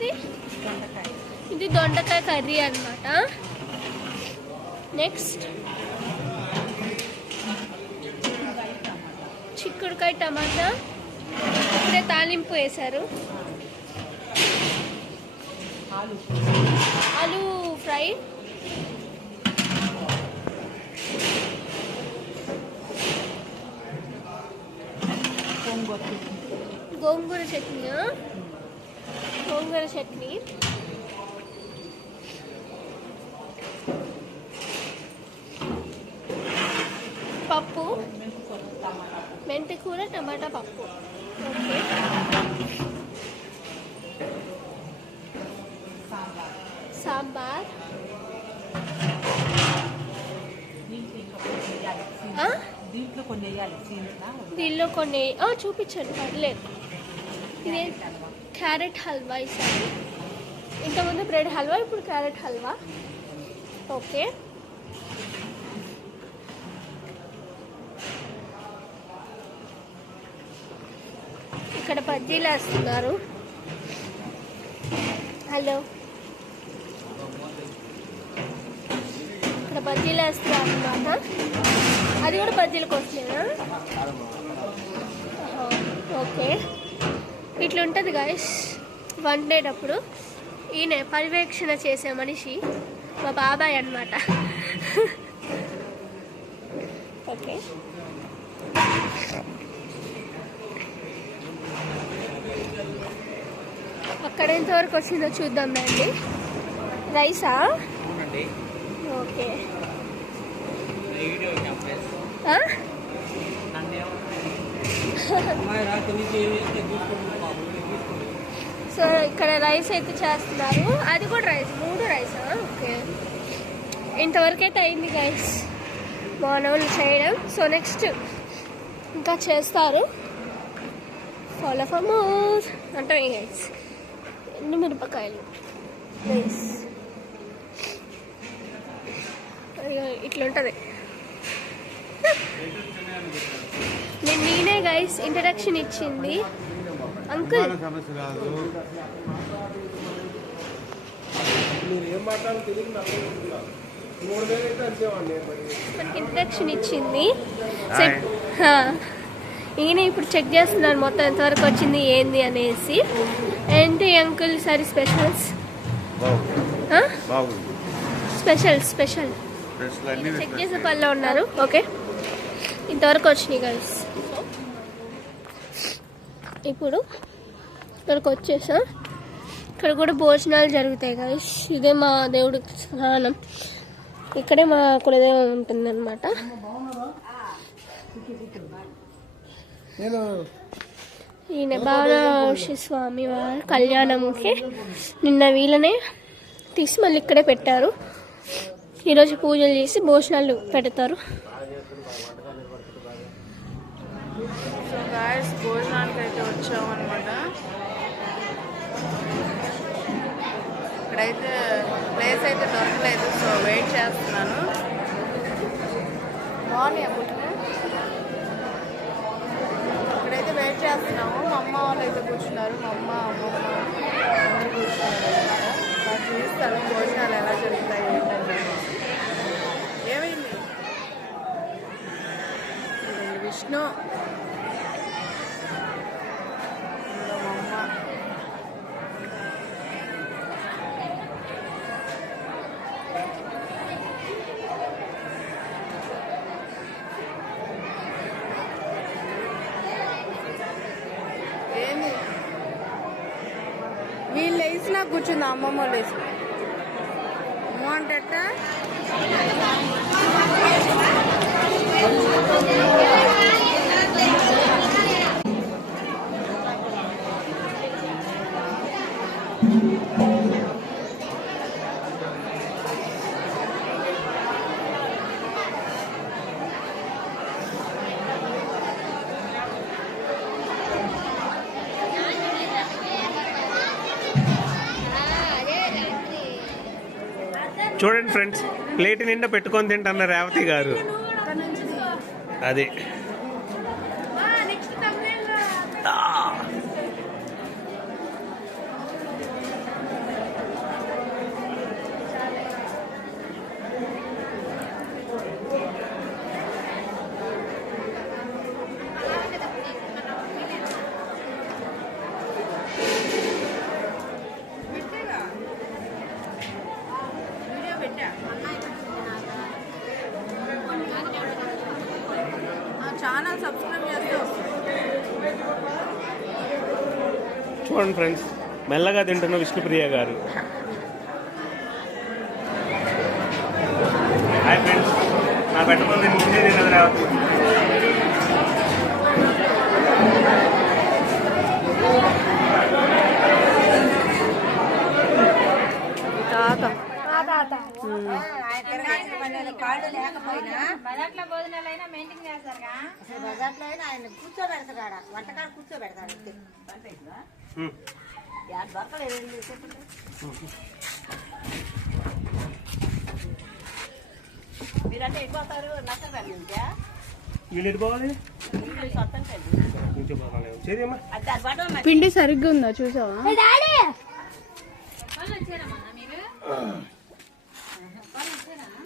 ఇది? ఇది దొండకాయ కర్రీ అన్నమాట. నెక్స్ట్ చిక్కుడుకాయ టమాటా. ఇప్పుడే తాలింపు వేశారు. Aloo fry. Gongura chutney. Gongura chutney. పప్పు. మెంతి కూర టమాటా పప్పు. ఓకే. సాంబార్? దీంట్లో కొన్ని చూపించండి పర్లేదు. ఇది క్యారెట్ హల్వా ఈసారి ఇంతకుముందు బ్రెడ్ హల్వా ఇప్పుడు క్యారెట్ హల్వా. ఓకే. ఇక్కడ బజ్జీలు వేస్తున్నారు. హలో. ఇక్కడ బజ్జీలు వేస్తున్నారు అన్నమాట. అది కూడా బజ్జీలకు కోసమేనా? ఓకే. ఇట్లా ఉంటుంది గాయస్ వండేటప్పుడు ఈయన పర్యవేక్షణ చేసే మనిషి మా బాబాయ్ అన్నమాట. ఓకే అక్కడ ఎంతవరకు వచ్చిందో చూద్దాం రండి. రైసా ఓకే వీడియో క్యాప్టెన్ ఆ? నన్ను సో ఇక్కడ రైస్ అయితే చేస్తున్నారు. అది కూడా రైస్ మూడు రైసా ఓకే. ఇంతవరకు అయితే అయింది గైస్ మానవులు చేయడం. సో నెక్స్ట్ ఇంకా చేస్తారు. ఫాలో ఫర్ మోర్ అంటే గైస్ ఎన్ని మిరపకాయలు? రైస్ ఇట్లా ఉంటుంది నేను నేనే గైస్ ఇంట్రడక్షన్ ఇచ్చింది. అంకుల్ ఇంట్రడక్షన్ ఇచ్చింది. ఈయన ఇప్పుడు చెక్ చేస్తున్నారు మొత్తం ఎంతవరకు వచ్చింది ఏంది అనేసి. ఏంటి uncle sorry specials special special check చేసే పనిలో ఉన్నారు. ఓకే ఇంతవరకు వచ్చినాయి గైస్ ఇప్పుడు ఇక్కడికి వచ్చేసా. ఇక్కడ కూడా భోజనాలు జరుగుతాయి గైస్ ఇదే మా దేవుడికి స్నానం. ఇక్కడే మా కులదేవం ఉంటుందన్నమాట. ఈయన బాలశ్రీ స్వామి వారి కళ్యాణంకి నిన్న వీళ్ళనే తీసి మళ్ళీ ఇక్కడే పెట్టారు. ఈరోజు పూజలు చేసి భోజనాలు పెడతారు. గాయస్ భోజనానికి అయితే వచ్చామన్నమాట. ఇక్కడైతే ప్లేస్ అయితే దొరకలేదు సో వెయిట్ చేస్తున్నాను. మార్నింగ్ అప్పుడు ఇక్కడైతే వెయిట్ చేస్తున్నాము. మా అమ్మ వాళ్ళు అయితే కూర్చున్నారు. మా అమ్మ అమ్మమ్మ అందరు కూర్చున్నారు నాకు చూస్తాను భోజనాలు ఎలా జరుగుతాయి ఏంటంటే. ఏమైంది? విష్ణు ఇందులో మా అమ్మ ఏంది వీళ్ళు వేసినా కూర్చుంది అమ్మమ్మ వాళ్ళు అమ్మ అంటే ఫ్రెండ్స్ ప్లేట్ నిండా పెట్టుకొని తింటున్న రేవతి గారు. అది ఆ. ఛానల్ సబ్స్క్రైబ్ చేస్తే వస్తుంది. చూడండి ఫ్రెండ్స్ మెల్లగా తింటున్న విష్ణుప్రియ గారు. హాయ్ ఫ్రెండ్స్ నా పెట్టమంది ముందే తిన్నది రావద్దు కాళ్ళు లేకపోయినా బజార్లో భోజనాలైనా మెయింటైన్ చేస్తారుగా? బజార్లో అయినా ఆయన కూర్చోబెడతాడు ఆడ వంటకాడ కూర్చోబెడతాడు అంతే మీరంటే వీళ్ళు పోవాలి? పడవ పిండి సరిగ్గా ఉందా? చూసావా ఆ ఏరియా రారా ఇంతవరకు అది. మేము ముప్పై వచ్చా ఆంధ్రాలో వచ్చా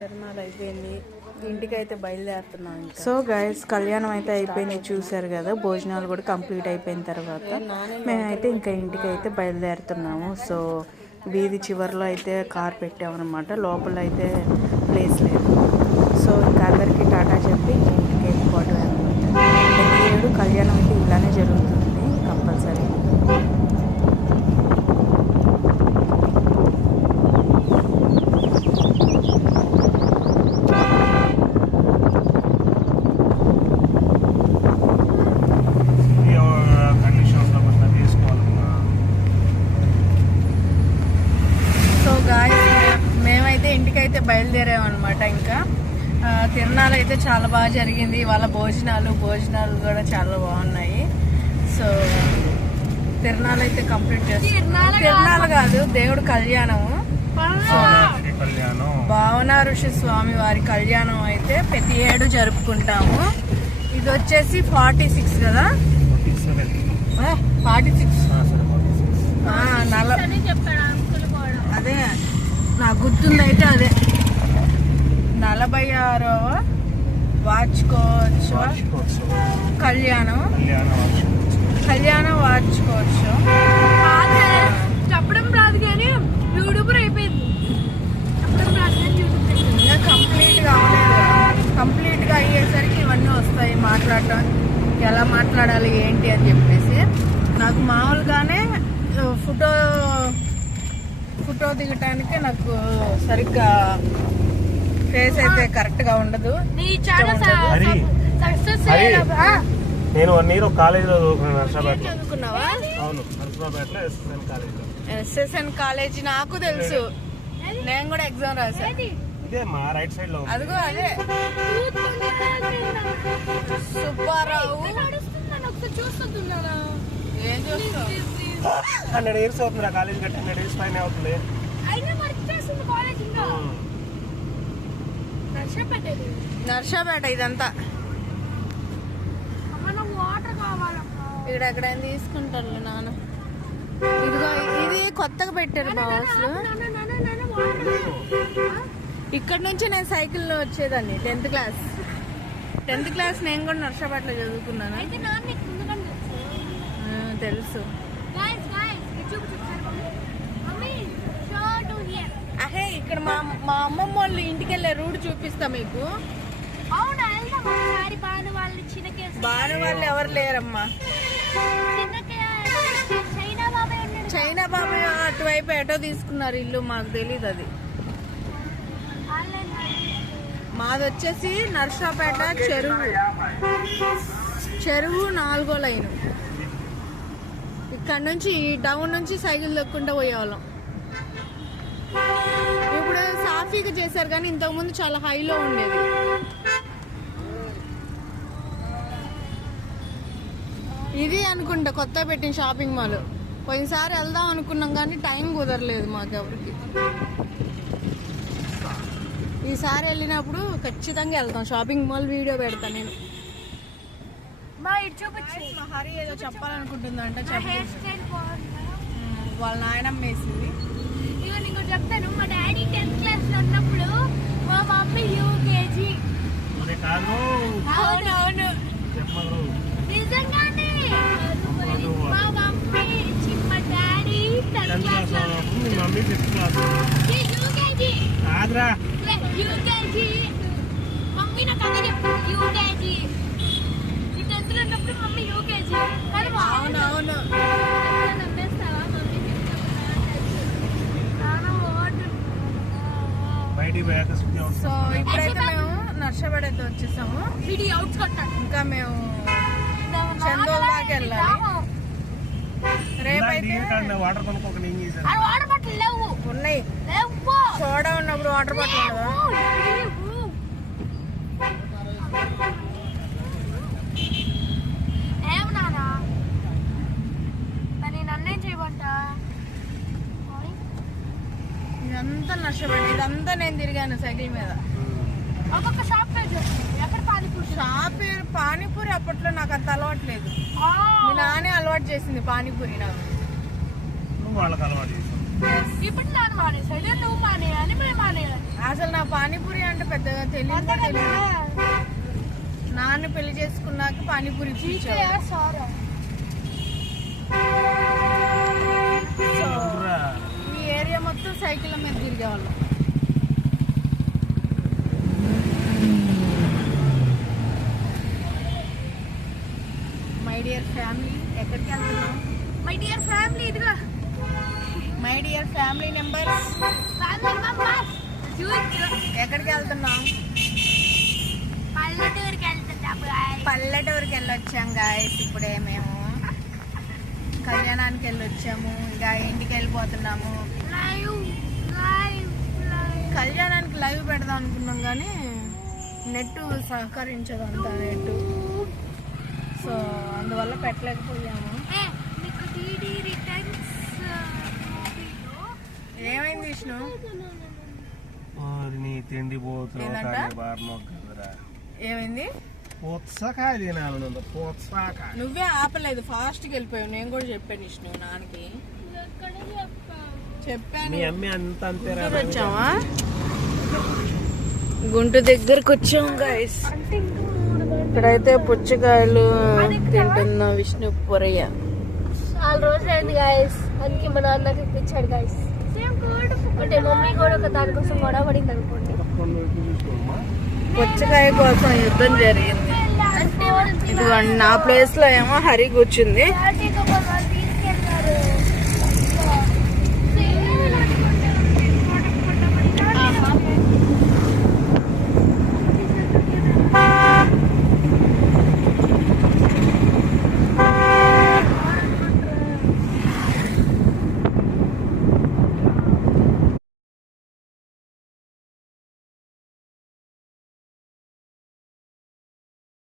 తిరణాలు అయిపోయింది ఇంటికి అయితే బయలుదేరుతున్నాం సో గాయస్ కళ్యాణం అయితే అయిపోయింది చూసారు కదా భోజనాలు కూడా కంప్లీట్ అయిపోయిన తర్వాత. మేమైతే ఇంకా ఇంటికి అయితే బయలుదేరుతున్నాము. సో వీధి చివరిలో అయితే కార్ పెట్టామన్నమాట. లోపల అయితే ప్లేస్ లేదు. సో ఇంకా అందరికీ టాటా చెప్పి ఇంటికి వెళ్ళిపోవడం అనమాట ప్రతి ఏడు కళ్యాణం అయితే ఇలానే జరుగుతుంది కంపల్సరీ కండిషన్స్లో కొంచెం తీసుకోవాలన్నా సో గాయస్ మేమైతే ఇంటికైతే బయలుదేరామన్నమాట ఇంకా ఆ, తిరణాలు అయితే చాలా బాగా జరిగింది. వాళ్ళ భోజనాలు భోజనాలు కూడా చాలా బాగున్నాయి. సో తిరణాలు అయితే కంప్లీట్ చేస్తాం తిరణాలు కాదు. దేవుడు కళ్యాణము. భావన ఋషి స్వామి వారి కళ్యాణం అయితే ప్రతి ఏడు జరుపుకుంటాము. ఇది వచ్చేసి ఫార్టీ సిక్స్ కదా? Forty six? నల అని చెప్పాడు అంకుల్ కూడా. అదే నా గుర్తుందైతే అదే. నలభై ఆరవ వార్షికోత్సవ కళ్యాణం. కళ్యాణ కాదే, చెప్పడం రాదు కానీ యూట్యూబర్ అయిపోయింది చెప్పడం రాదు కానీ యూట్యూబ్ అయిపోయింది. ఇంకా కంప్లీట్గా అవ్వలేదు. కంప్లీట్గా అయ్యేసరికి ఇవన్నీ వస్తాయి మాట్లాడటం ఎలా మాట్లాడాలి ఏంటి అని చెప్పేసి. నాకు మామూలుగానే ఫోటో ఫోటో దిగటానికి నాకు సరిగ్గా ఫేస్ అయితే కరెక్ట్గా ఉండదు. నీ ఛానల్ హరి. సక్సెస్ హరి. నేను వన్ ఇయర్ చదువుకున్నాను నర్సాపేటలో చదువుకున్నావా? అవును ఎస్ఎస్ఎన్ కాలేజీ నాకు తెలుసు. నేను కూడా ఎగ్జామ్ రాసా ఇదే మా రైట్ సైడ్లో ఉంది. అదిగో అదే. సుబ్బారావు. నడుస్తున్నాను ఒకసారి చూస్తున్నాను ఏం చూస్తావు హండ్రెడ్ ఇయర్స్ అవుతుంది ఆ కాలేజ్ కట్టి హండ్రెడ్ ఇయర్స్ పైన అవుతుంది. నర్సాపేట ఇదంతా. ఇక్కడ ఎక్కడైనా తీసుకుంటాను నాన్న. ఇదిగో ఇది కొత్తగా పెట్టారు మా అసలు ఇక్కడ నుంచి నేను సైకిల్లో వచ్చేదాన్ని టెన్త్ క్లాస్ టెన్త్ క్లాస్ నేను కూడా నర్సాపేటలో చదువుకున్నాను? తెలుసు. అహే ఇక్కడ మా మా అమ్మమ్మ వాళ్ళు ఇంటికి వెళ్ళే రూట్ చూపిస్తా మీకు. అవునా వెళ్దాం. బాను వాళ్ళు ఎవరు లేరమ్మా? చైనా బాబాయ్ ఉన్నాడు. చైనా బాబాయ్ అటువైపు ఎటో తీసుకున్నారు ఇల్లు మాకు తెలియదు అది. మాది వచ్చేసి నర్సాపేట చెరువు. చెరువు నాలుగో లైన్. ఇక్కడ నుంచి ఈ టౌన్ నుంచి సైకిల్ దొక్కుంటూ పోయేవాళ్ళం. ఇప్పుడు సాఫ్ సాఫీగా చేశారు కానీ ఇంతకుముందు చాలా హైలో ఉండేది. ఇది అనుకుంటా కొత్త పెట్టిన షాపింగ్ మాల్. పోయినసారి వెళ్దాం అనుకున్నాం కానీ టైం కుదరలేదు మాకెవరికి ఈసారి వెళ్ళినప్పుడు ఖచ్చితంగా వెళ్తాం. షాపింగ్ మాల్ వీడియో పెడతా నేను. హరి ఏదో చెప్పాలనుకుంటుందంట వాళ్ళ నాయనమ్మ వేసింది. చెప్తాను. మా డాడీ టెన్త్ క్లాస్లో ఉన్నప్పుడు మా మమ్మీ యూకేజీ అవునవును నిజంగానే. మా మమ్మీ మా డాడీ టెన్త్ క్లాస్లో యూకేజీ యూకేజీ మమ్మీ నాకు అదే చెప్పు. యూకేజీ టెన్త్లో ఉన్నప్పుడు మమ్మీ యూకేజీ కానీ బాగుంది అవునవును నమ్మేస్తావా మమ్మీ నాన్న వాటర్ బయటికి పోయాక సుఖం అవుతుంది. సో ఇప్పుడైతే మేము వచ్చేసాము. వీడి అవుట్ కొట్టాడు ఇంకా మేము చందోల్ దాకా వెళ్ళాలి. రేపైతే ఉన్నాయి. సోడా ఉన్నప్పుడు వాటర్ బాటిల్ ఉండదా? మరి నన్నేం చేయమంటా? ఇదంతా నష్టపడి ఇదంతా నేను తిరిగాను సైకిల్ మీద. ఒక్కొక్క షాప్ పేరు. ఎక్కడ పానీపూరి? షాప్ పేరు పానీపూరి అప్పట్లో నాకు అంత అలవాటు లేదు. మీ నానే అలవాటు చేసింది పానీపూరి నాకు. వాళ్ళకి అలవాటు ఇప్పుడు నాన్న నువ్వు మానేయాలి మేము మానేయాలి. అసలు నా పానీపూరి అంటే పెద్దగా తెలియదు నాన్న పెళ్ళి చేసుకున్నాక పానీపూరి సారా సో రా. ఈ మొత్తం సైకిల్ మీద తిరిగేవాళ్ళం. మై డియర్ ఫ్యామిలీ ఎక్కడికి వెళ్తున్నాం మై డియర్ ఫ్యామిలీ ఇదిగా. మై డియర్ ఫ్యామిలీ మెంబర్స్ ఎక్కడికి వెళ్తున్నాం పల్లెటూరుకి వెళ్తున్నాం. పల్లెటూరుకి వెళ్ళొచ్చాం గాయస్ ఇప్పుడే మేము. కళ్యాణానికి వెళ్ళొచ్చాము. ఇంకా ఇంటికి వెళ్ళిపోతున్నాము. కళ్యాణానికి లైవ్ పెడదాం అనుకున్నాం కానీ నెట్ సహకరించదు అంత నెట్ సో అందువల్ల పెట్టలేకపోయాము. ఏమైంది విష్ణు? నీ తిండి ఏమైంది? తినాలి నువ్వే ఆపలేదు ఫాస్ట్కి వెళ్ళిపోయావు. నేను కూడా చెప్పాను విష్ణు నాన్నకి. మీ అమ్మ అంత అంతేరా? వచ్చామా గుంటూరు దగ్గరకు వచ్చాం గాయస్ ఇక్కడైతే పుచ్చకాయలు తింటున్న విష్ణు పొరయ్య. చాలా రోజులు అయింది గాయస్ అందుకే మా నాన్నకి ఇప్పించాడు గాయస్ అంటే మమ్మీ కూడా ఒక దానికోసం గొడవ పడింది అనుకోండి. పుచ్చకాయ కోసం యుద్ధం జరిగింది. ఇదిగోండి నా ప్లేస్లో ఏమో హరి కూర్చుంది.